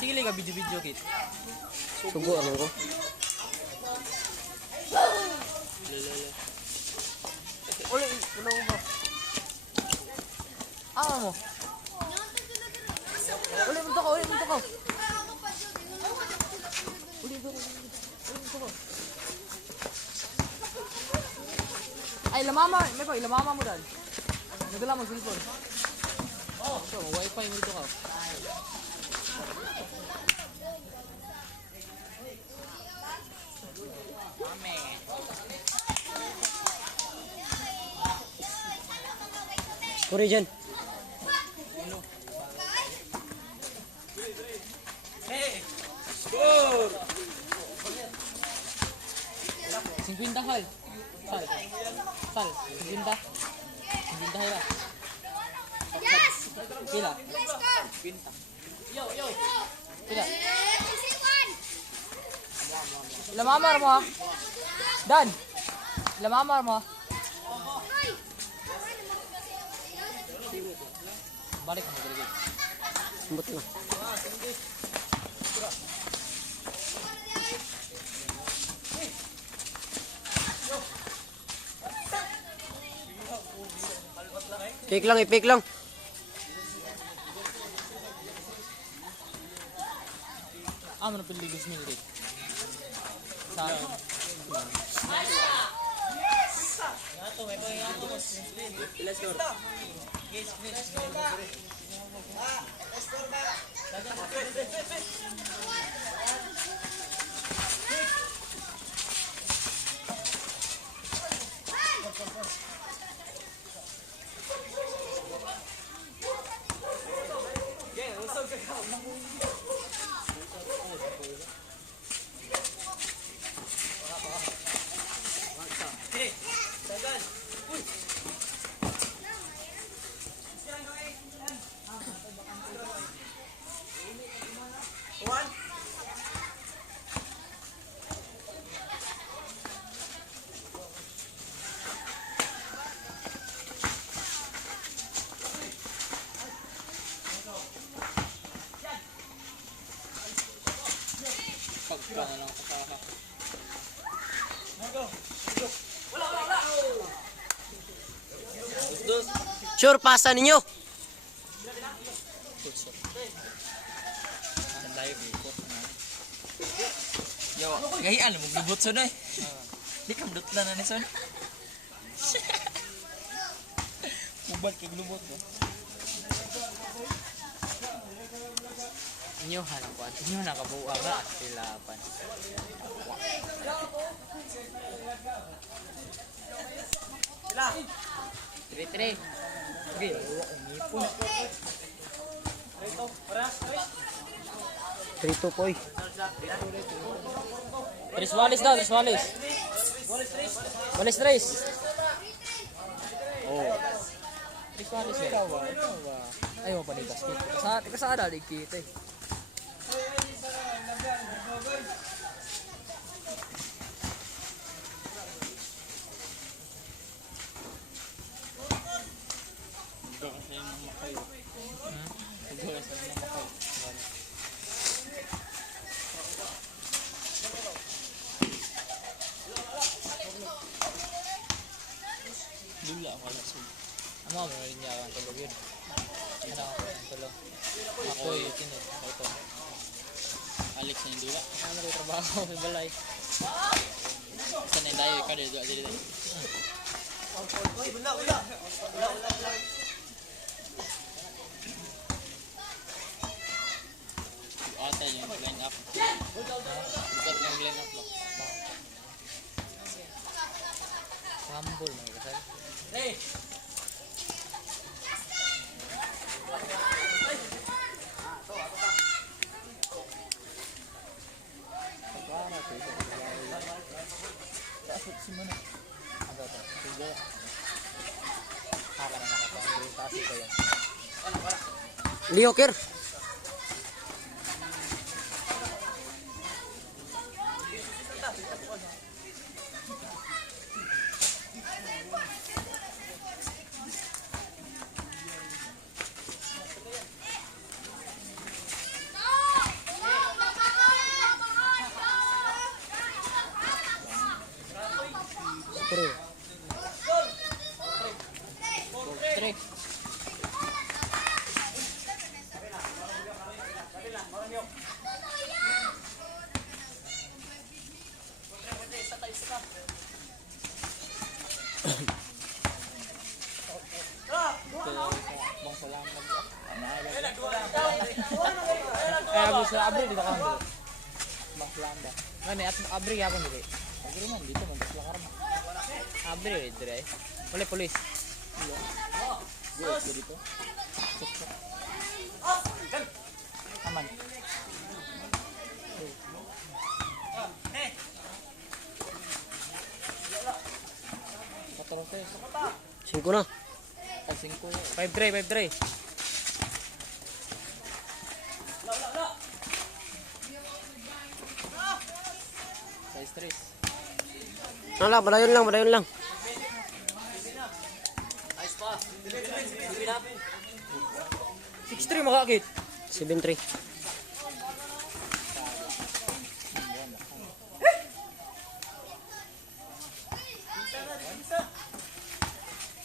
Sige lang ka video kit. Sugo ano ko. Uli, ulo mo. Mo. Uli mo to ka. Uli mo to ka. Ay, lamama. May pa, ilamama mo dahil. Nagala mo cellphone. So, wifi mo dito ka. Puri dyan. Hey! Score! 50 hal. Sal. 50. 50 hal. Yes! Pila? Let's go! 50. Yo. Pila? Lamamar mo ha? Dan! Lamamar mo ha? Balik mo dito. Sambot lang. Ipik lang. Ano pili gusto niyo dito? Sa Let's go. Pagka na lang kasaka. Wala. Sure, pasa ninyo. Ang layo ikot na. Yo, gahian mo glubot son ay. Di ka mdutlan na ni son. Ubat kay glubot mo. Inyo hanapan. Inyo nakabuwa ga silapan. Sila. 3-3. Okay, umipon. 3-2 poy. Tris Walis daw, Tris Walis. Walis. Oh. Tris Walis ya. Ay mo panitas kita. Sa ada di kita. Dula wala sud. Amo mo rin niya ang tulog yun. Ano ang tulog. Ako yung kinit. Ito. Alex na yung dula. Ano rin trabaho sa balay. Sanay tayo ka dito. Wala. Ate yung line up. Bukat yung line up mo. Sambol mga kasal. Hey! Liokir. 3. Bang salam abri sa abri dito ka mo. Bang salam ba. Ngani at abri yapon dili. Abri man dito man sa karma. Abri dire. Boleh polis. Iya. Dito. Aman. Patroses. 5 na. 5 5-3. Size 3. Nala, badayon lang. Ayos pa. 6-3 makakit. 7-3.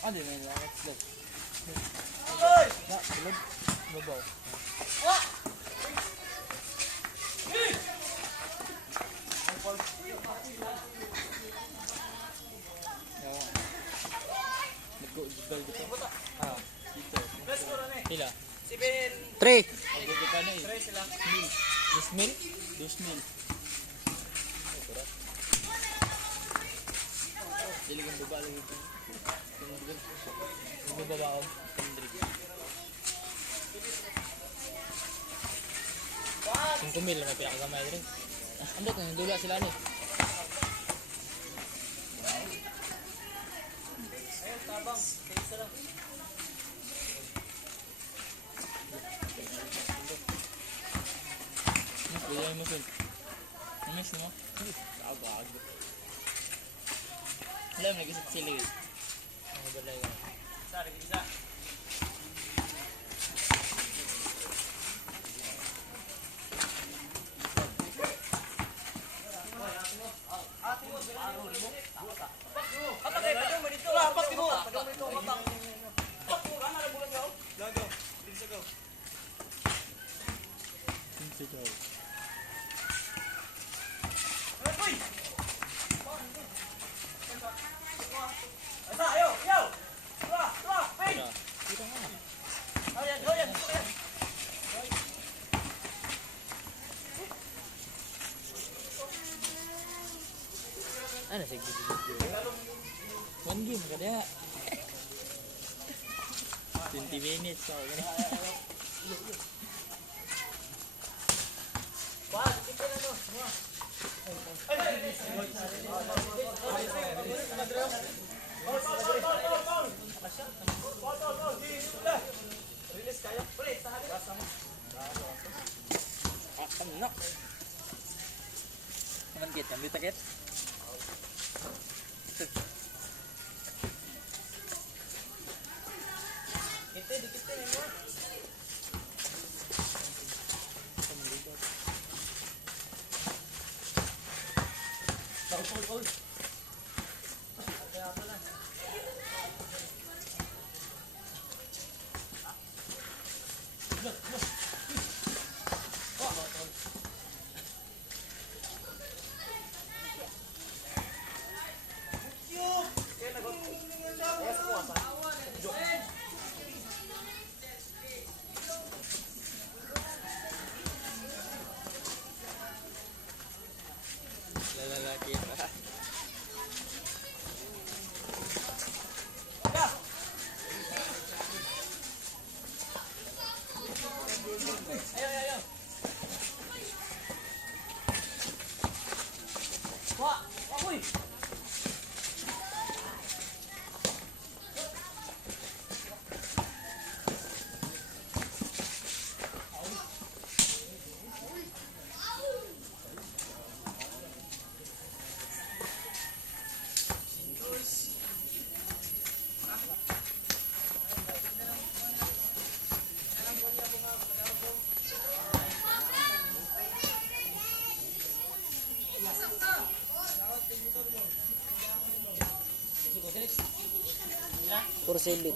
Ah, di may lakit. Na, tulad. Babaw. Nag-go-jibal dito. Ah, dito. Pila? 3. Mag-go ka na eh. 2,000? 2,000? Dili kong baba lagi ito. Kung baba ako, 5,000 may pinakagamay rin. Andot, nandula sila ni. Kuya mo sul. Miss mo? Agad. Alam lagi sa sili. Ang balay. Sorry, bisa. Ano sih gitu? One game kada. 20 minutes so gani. Aman kita, ambil tiket. 4-7.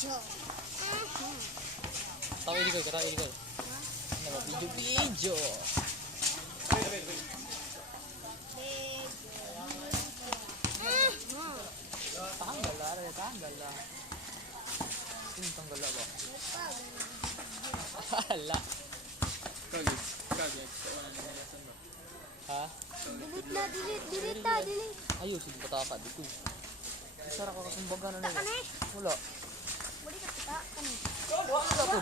Video. Tahu ini kau, kata ini kau. Nama video. Tanggal lah, ada tanggal lah. Ini tanggal lah ba? Hala. Ha? Delete na, delete. Ayo sige pataka dito. Isara ka kumbaga na nila. Kani? Wala. Budi ka kita kani. Wala po.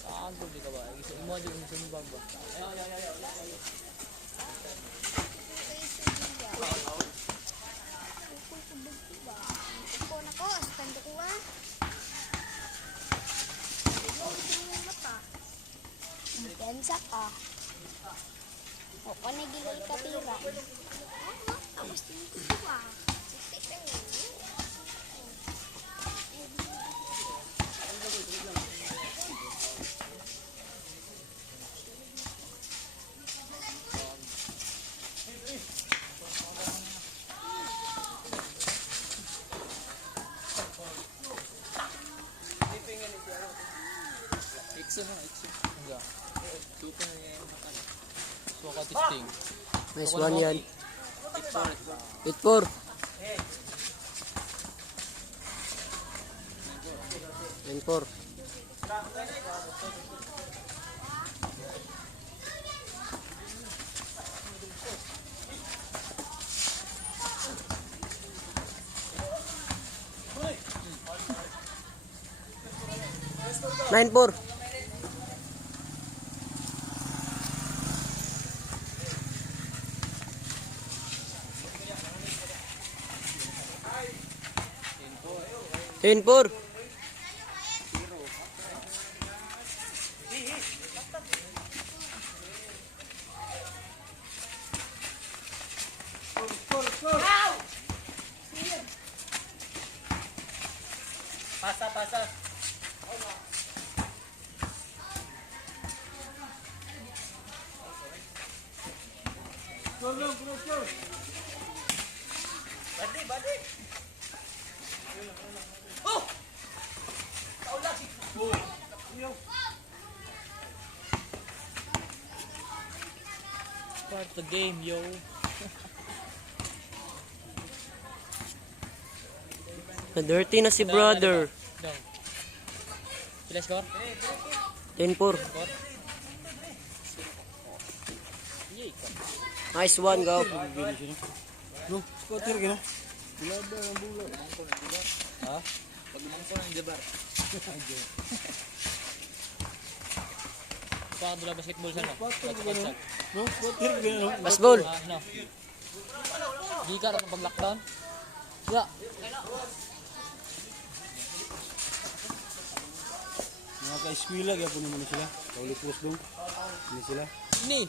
Tago di ka ba? Isa mo di yung sumbag ba? Ko na ko, stand ko ah. Pensa ka. O panigilo ikatira. Tapos dito ba? Enggak. Suka testing. Nice one yan. 8-4. 9-4. Nine four. Ten four. Pasa. Badi. Oh! Start the game, yo. Dirty na si brother. Dong. Pila score? 10-4. Score? Yay, ka. Nice one, go. No, squatter gina. Ha? Pag-umang ko ng jabar. Paano dula basketball sa no? Basketball. No, squatter gina. Basball. No. Di ka rin pag-lockdown? Ya. Mga ka-eskwela gyapon naman sila. Kaulit post dong. Ini sila. Ni.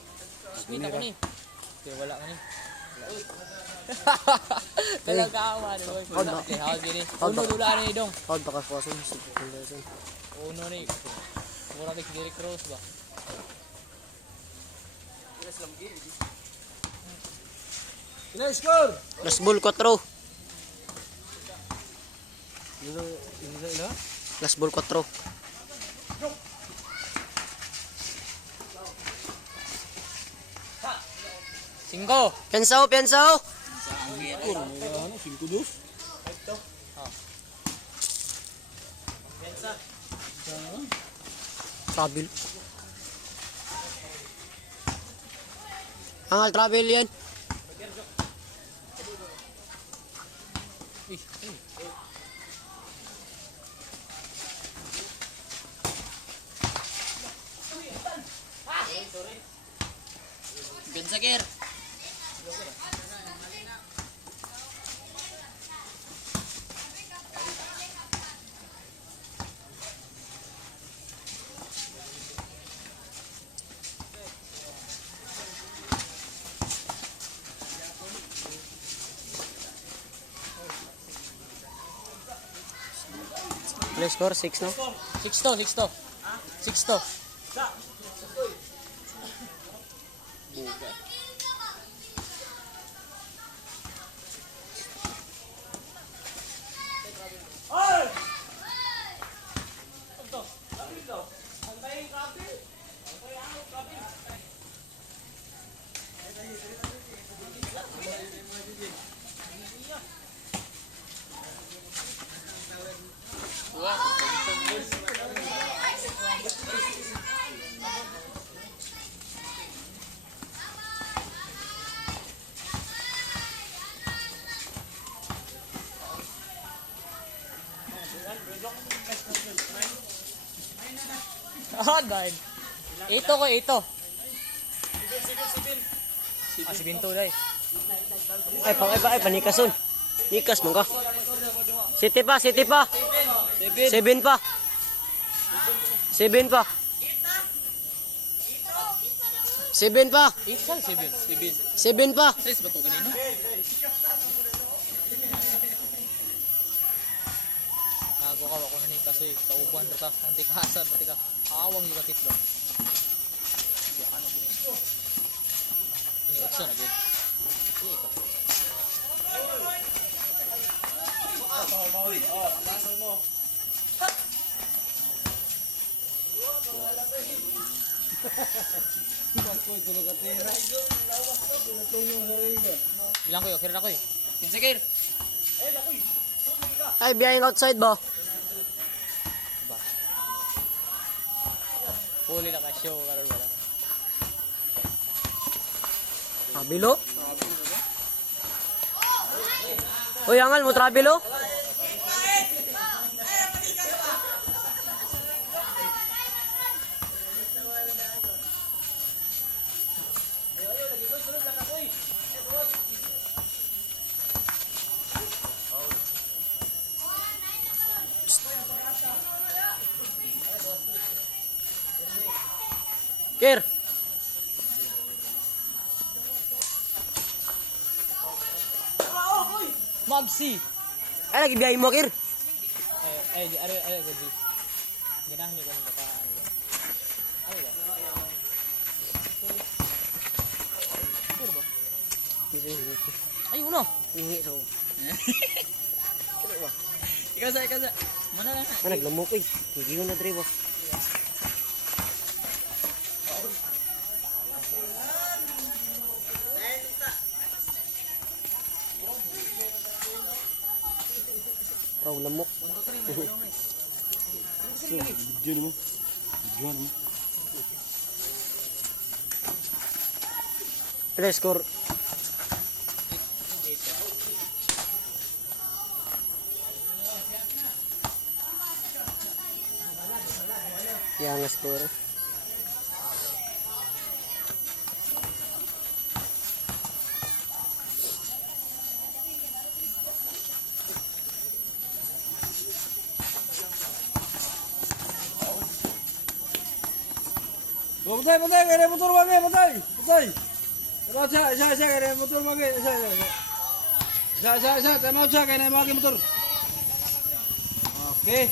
Smith ako ni. Okay, wala ka ni. Talaga awa ni boy. Hawd ba? Okay, hawd gini. Hawd Uno ba? dula ni dong. Hawd baka kuwasan. Sige. Uno ni. Mura ni Derrick Rose ba? Ina score. Last ball 4. Ila. Last ball 4. Cinco. Piensaw. Score. Ano 5-2. Travel. Angal travel yan. Bensakir. Play score 6 no? 6-2. Ah, dahil. Ito ko, ito. Ah, si Binto dahil. Ay, panikason. Nikas mo ka. City pa. 7 pa. 7 pa. 7 pa. 7 pa. 7 pa. Size ba ito kanina? Nago ka ako na ni kasi kauban ta anti kasan pati ka awang yung katit ba. Ini otso na gid. Iya ka. Bilang ko yo, kira na ko eh. Pinsakir. Ay, behind outside ba? Puli na ka show karon wala. Trabelo. Uy, angal mo trabelo. Kir. Magsi. Ay, lagi biyahe mo, Kir. Ay, gabi. Ganahan ni ko ng bataan ko. Ay, ba? Puro ba? Ay, uno. Hingi sa ko. Ikaw sa. Mana lang. Ah, naglamok eh. Hindi ko na dribo. Oh, lamok. Video naman. Play score. Yang score. Patay, kaya motor mage, patay. Isa, kaya motor mage, isa. Isa. Time out siya. Kaya na yung mga motor. Okay.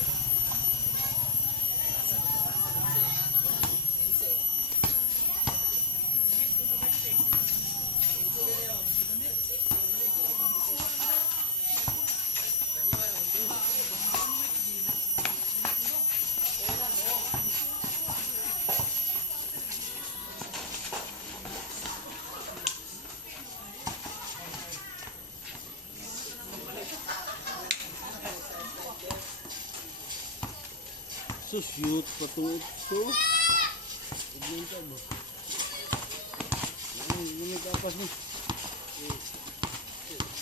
So shoot patungod so. Ignan ka ba? Ini kapas ni.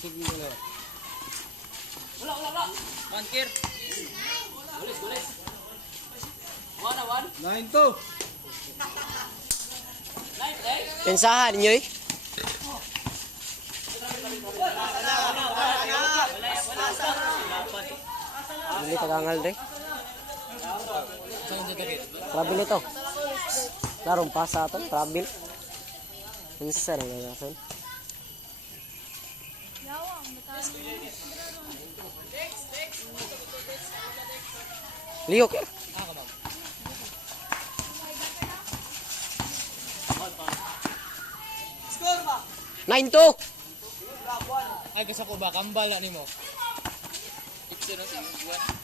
Sige wala. Bankir. Gulis. 1-1. 9-2. Pensahan nyo eh. Bili tagangal deh. Saan sa dagit? Travel ito. Larong pasa ito. Travel. Minsan ang gagasan. Yawang, batahan. Liok eh. Ah, ka ma'am. Score ba? 9-2. Ay, kasi ko ba? Kambal na ni mo. Ipsi na si Juan.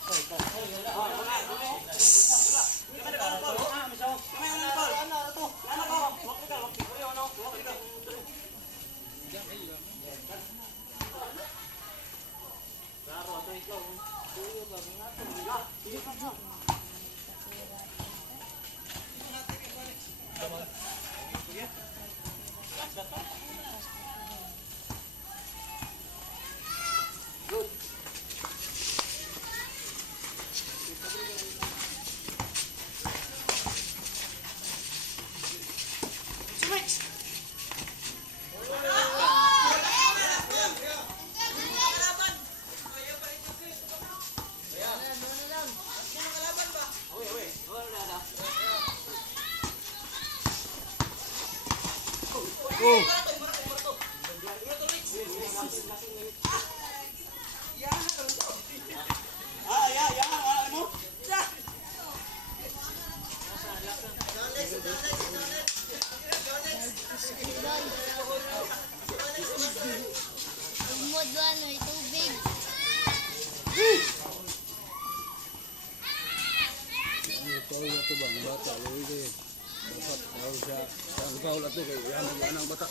Umod ba, ano, tubig. Ito ay ito ba? Ang bata. Uy kayo. Dapat daw siya. Ang paul ato kayo. Yan ang bata.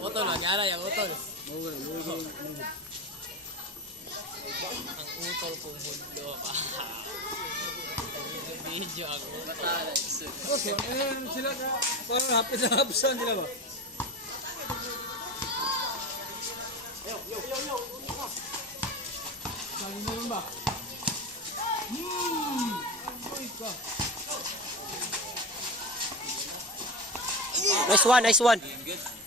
Utol, nagyara yung utol. Uy kayo. Ang utol kong mundo pa. Video ako. Batala. Okay, sila ka. Parang hapis-hapisan sila ba? Sabi mo rin ba? Nice one. Good.